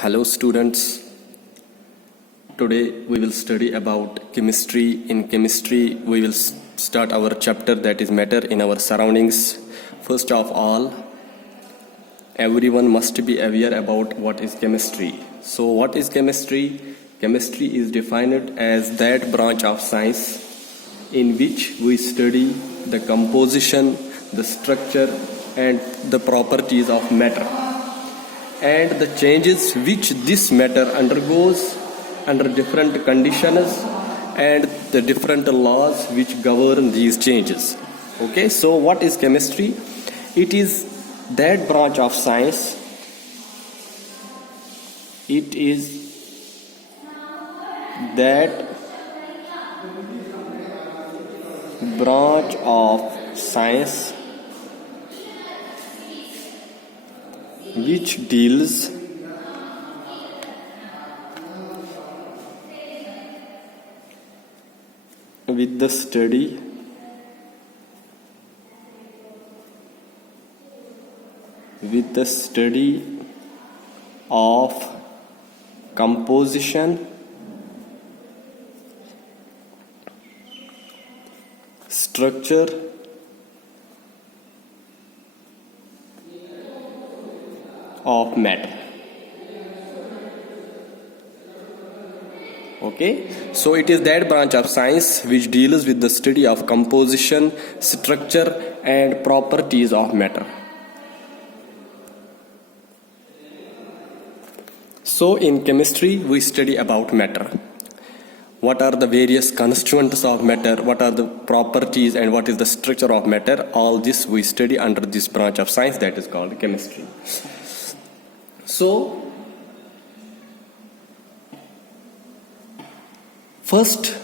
Hello students, today we will study about chemistry. In chemistry we will start our chapter that is matter in our surroundings. First of all, everyone must be aware about what is chemistry. So what is chemistry? Chemistry is defined as that branch of science in which we study the composition, the structure and the properties of matter, and the changes which this matter undergoes under different conditions and the different laws which govern these changes. Okay, so what is chemistry? It is that branch of science, it is that branch of science which deals with the study of composition, structure of matter. Okay, so it is that branch of science which deals with the study of composition, structure and properties of matter. So in chemistry we study about matter. What are the various constituents of matter, what are the properties and what is the structure of matter? All this we study under this branch of science that is called chemistry. So first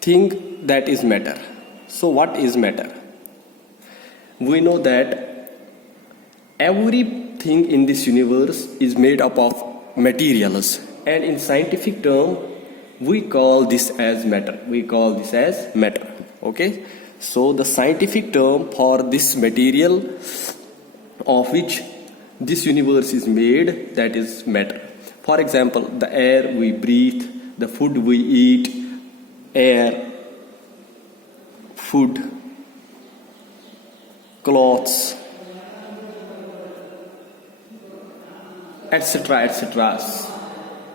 thing, that is matter. So what is matter? We know that everything in this universe is made up of materials, and in scientific term we call this as matter. Okay, so the scientific term for this material of which this universe is made, that is matter. For example, the air we breathe, the food we eat, air, food, clothes, etc.,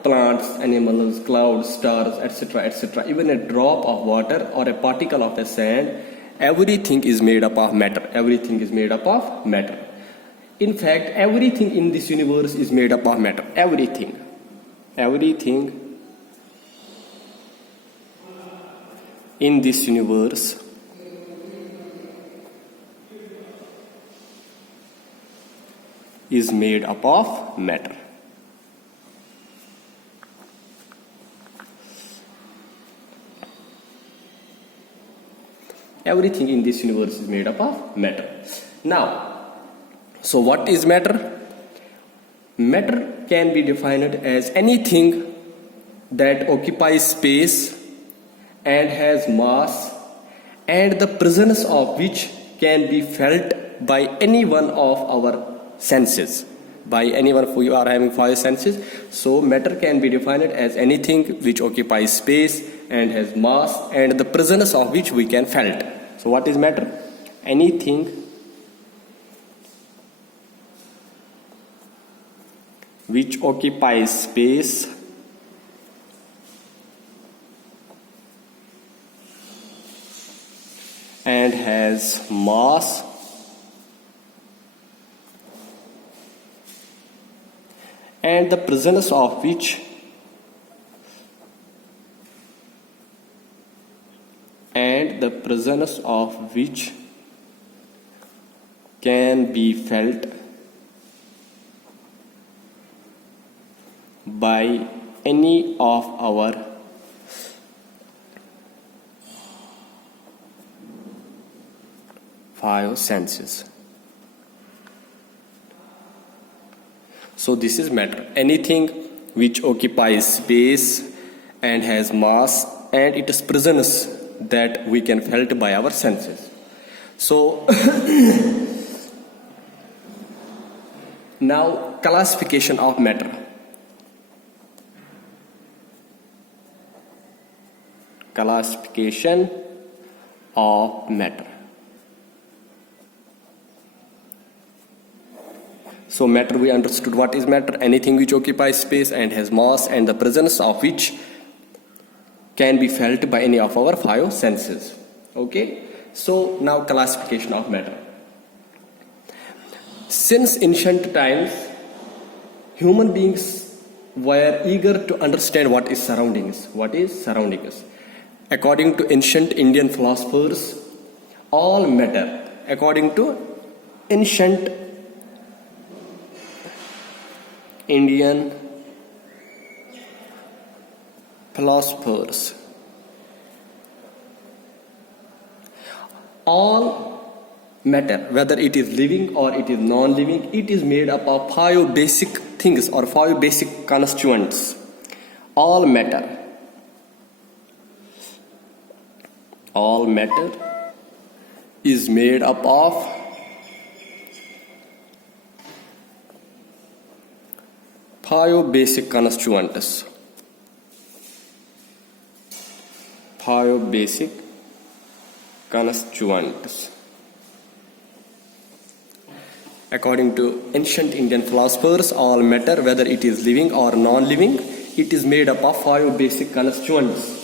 plants, animals, clouds, stars, etc. Even a drop of water or a particle of a sand, everything is made up of matter. In fact, everything in this universe is made up of matter. Everything in this universe is made up of matter. Everything in this universe is made up of matter. Now, so what is matter? Matter can be defined as anything that occupies space and has mass, and the presence of which can be felt by any one of our senses. By anyone, if we are having five senses, so matter can be defined as anything which occupies space and has mass, and the presence of which we can felt. So what is matter? Anything which occupies space and has mass and the presence of which can be felt by any of our five senses. So this is matter. Anything which occupies space and has mass and its presence that we can felt by our senses. So now classification of matter. Classification of matter. So matter, we understood what is matter: anything which occupies space and has mass and the presence of which can be felt by any of our five senses. Okay, so now classification of matter. Since ancient times, human beings were eager to understand what is surroundings. What is surroundings? According to ancient Indian philosophers, all matter, according to ancient Indian philosophers, all matter, whether it is living or it is non-living, it is made up of five basic things or five basic constituents. All matter is made up of five basic constituents. Five basic constituents. According to ancient Indian philosophers, all matter, whether it is living or non-living, it is made up of five basic constituents.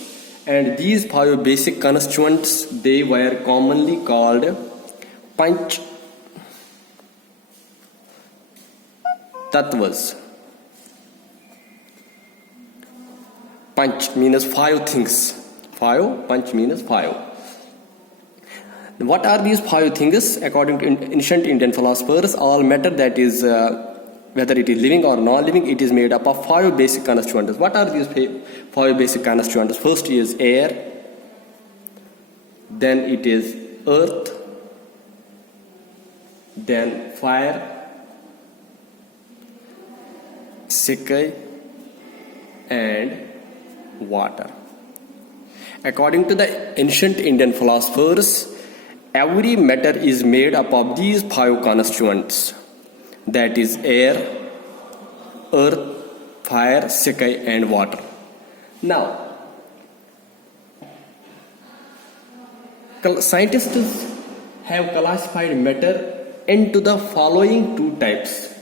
And these five basic constituents, they were commonly called Panch Tattvas. Panch means five things. Panch means five. What are these five things? According to ancient Indian philosophers, all matter, that is whether it is living or non-living, it is made up of five basic constituents. What are these five basic constituents? First is air, then it is earth, then fire, sky, and water. According to the ancient Indian philosophers, every matter is made up of these five constituents, that is air, earth, fire, sky, and water. Now, scientists have classified matter into the following two types.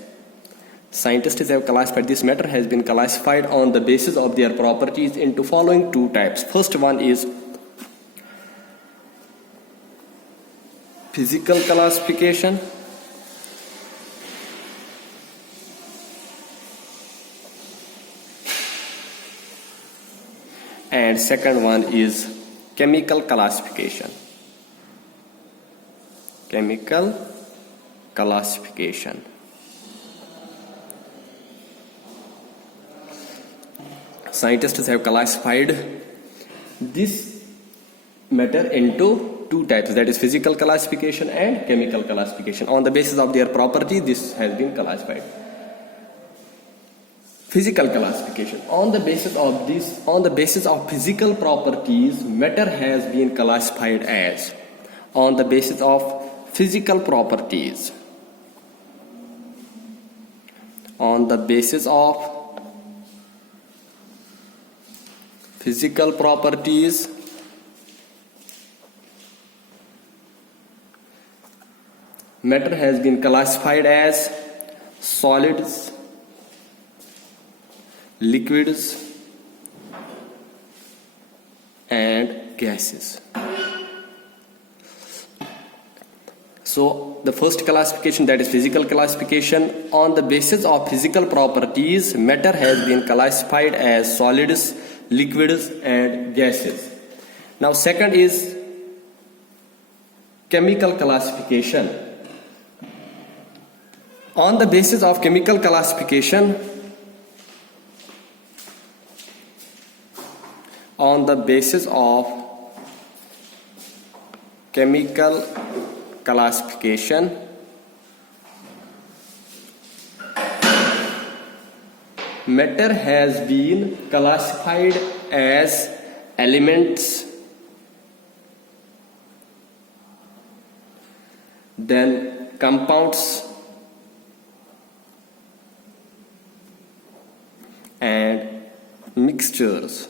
Scientists have classified this matter has been classified on the basis of their properties into following two types. First one is physical classification, and second one is chemical classification. Chemical classification. Scientists have classified this matter into two types, that is physical classification and chemical classification. On the basis of their property, this has been classified. Physical classification. On the basis of physical properties, matter has been classified as, on the basis of physical properties, on the basis of physical properties, matter has been classified as solids, liquids, and gases. So the first classification, that is physical classification, on the basis of physical properties, matter has been classified as solids, liquids, and gases. Now second is chemical classification. On the basis of chemical classification, on the basis of chemical classification, matter has been classified as elements, then compounds, and mixtures.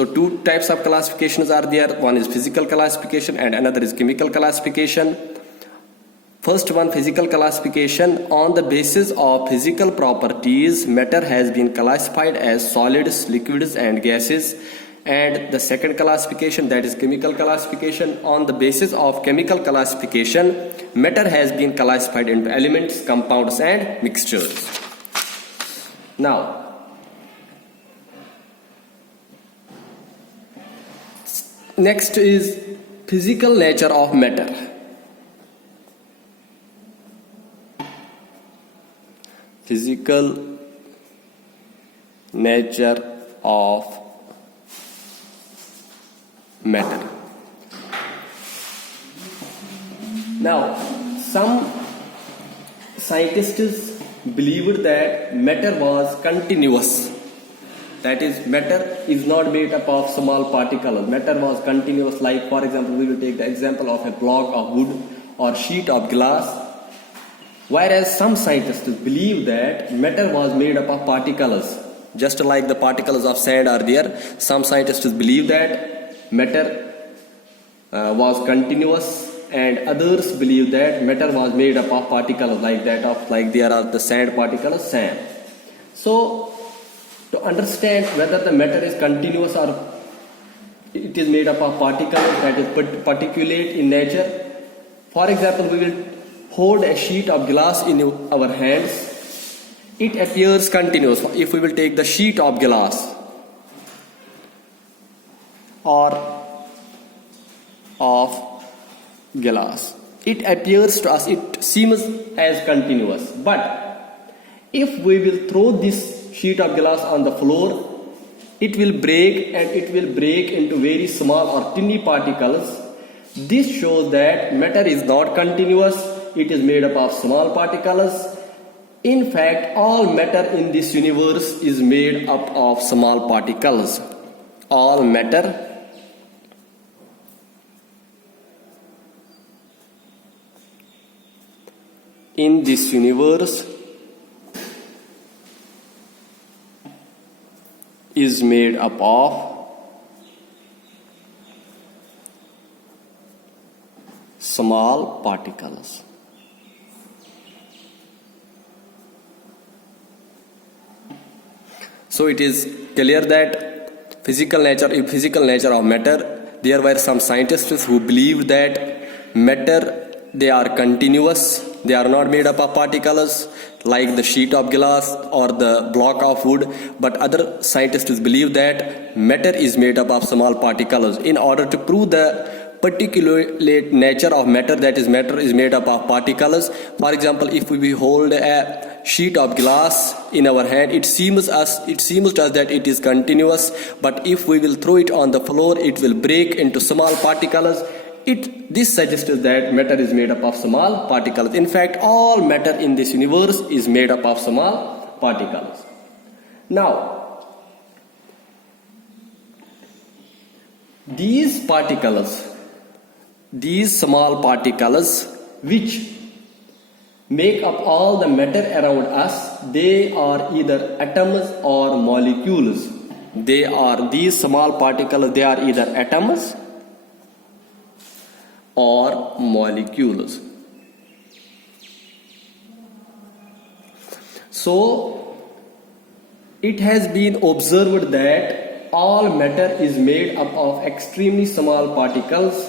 So two types of classifications are there. One is physical classification and another is chemical classification. First one, physical classification. On the basis of physical properties, matter has been classified as solids, liquids and gases. And the second classification, that is chemical classification. On the basis of chemical classification, matter has been classified into elements, compounds and mixtures. Now, next is physical nature of matter. Physical nature of matter. Now, some scientists believed that matter was continuous. That is, matter is not made up of small particles. Matter was continuous. Like, for example, we will take the example of a block of wood or sheet of glass. Whereas some scientists believe that matter was made up of particles. Just like the particles of sand are there, some scientists believe that matter was continuous, and others believe that matter was made up of particles like that of, like there are the sand particles, sand. So, to understand whether the matter is continuous or it is made up of particles, that is particulate in nature. For example, we will hold a sheet of glass in our hands. It appears continuous. If we will take the sheet of glass or of glass, it appears to us, it seems as continuous. But if we will throw this sheet of glass on the floor, it will break, and it will break into very small or tiny particles. This shows that matter is not continuous, it is made up of small particles. In fact, all matter in this universe is made up of small particles. All matter in this universe is made up of small particles. So it is clear that physical nature of matter, there were some scientists who believed that matter, they are continuous, they are not made up of particles like the sheet of glass or the block of wood, but other scientists believe that matter is made up of small particles. In order to prove the particulate nature of matter, that is, matter is made up of particles. For example, if we hold a sheet of glass in our hand, it seems to us that it is continuous, but if we will throw it on the floor, it will break into small particles. This suggests that matter is made up of small particles. In fact, all matter in this universe is made up of small particles. Now, these particles, these small particles which make up all the matter around us, they are either atoms or molecules. These small particles, they are either atoms or molecules. So, it has been observed that all matter is made up of extremely small particles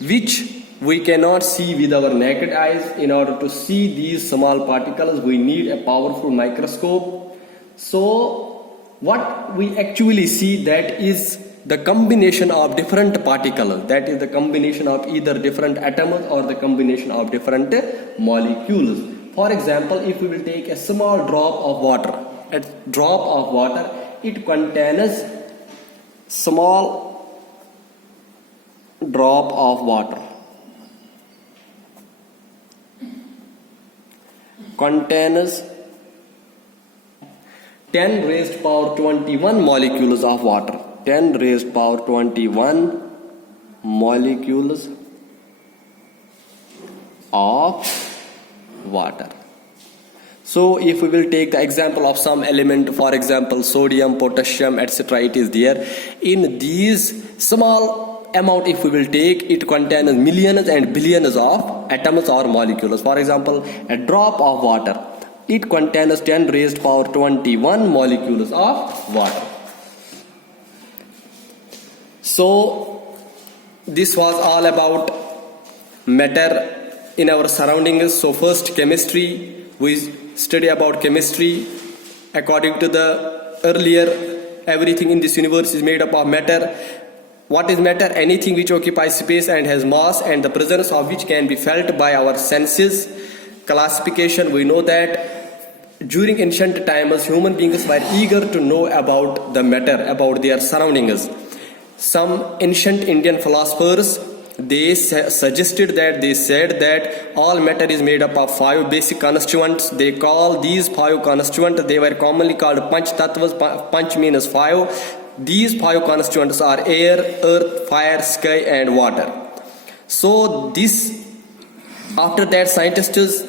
which we cannot see with our naked eyes. In order to see these small particles, we need a powerful microscope. So, what we actually see, that is the combination of different particles, that is the combination of either different atoms or the combination of different molecules. For example, if we will take a small drop of water, it contains small drop of water, contains 10 raised to power 21 molecules of water. 10 raised to power 21 molecules of water. So if we will take the example of some element, for example sodium, potassium, etc., it is there. In these small amount, if we will take, it contains millions and billions of atoms or molecules. For example, a drop of water, it contains 10 raised power 21 molecules of water. So this was all about matter in our surroundings. So first, chemistry. We study about chemistry. According to the earlier, everything in this universe is made up of matter. What is matter? Anything which occupies space and has mass, and the presence of which can be felt by our senses. Classification, we know that during ancient times, human beings were eager to know about the matter, about their surroundings. Some ancient Indian philosophers, they said that all matter is made up of 5 basic constituents. They call these 5 constituents, they were commonly called Panch Tattvas. Panch means 5. These 5 constituents are air, earth, fire, sky and water. So after that, scientists,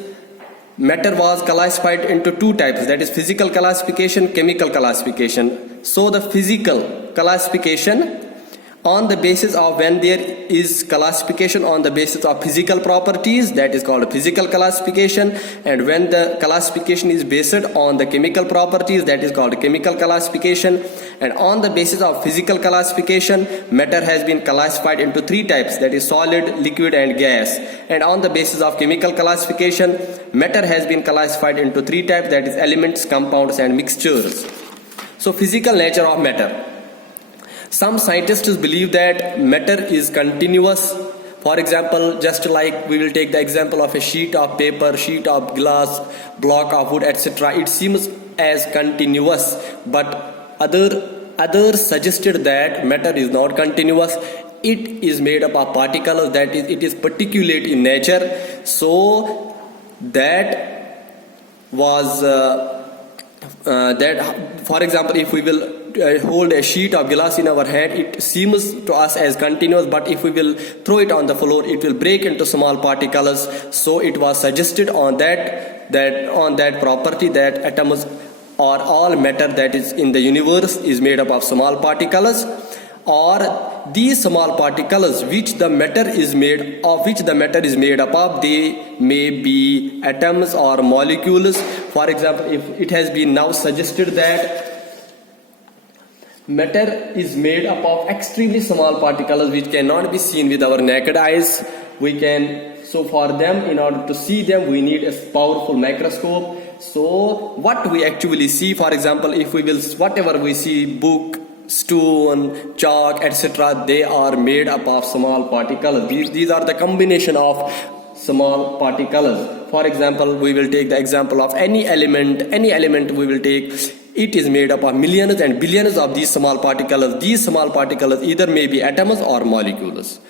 matter was classified into 2 types, that is physical classification, chemical classification. So the physical classification, on the basis of, when there is classification on the basis of physical properties, that is called physical classification, and when the classification is based on the chemical properties, that is called chemical classification. And on the basis of physical classification, matter has been classified into 3 types, that is solid, liquid and gas. And on the basis of chemical classification, matter has been classified into 3 types, that is elements, compounds and mixtures. So physical nature of matter. Some scientists believe that matter is continuous. For example, just like we will take the example of a sheet of paper, sheet of glass, block of wood, etc. It seems as continuous, but others suggested that matter is not continuous. It is made up of particles, that is, it is particulate in nature. So that was for example, if we will hold a sheet of glass in our hand, it seems to us as continuous, but if we will throw it on the floor, it will break into small particles. So it was suggested on that property that atoms or all matter that is in the universe is made up of small particles, or these small particles which the matter is made up of, they may be atoms or molecules. For example, if it has been now suggested that matter is made up of extremely small particles which cannot be seen with our naked eyes, so for them, in order to see them, we need a powerful microscope. So what we actually see, for example, whatever we see, book, stone, chalk, etc., they are made up of small particles. These are the combination of small particles. For example, we will take the example of any element we will take. It is made up of millions and billions of these small particles. These small particles either may be atoms or molecules.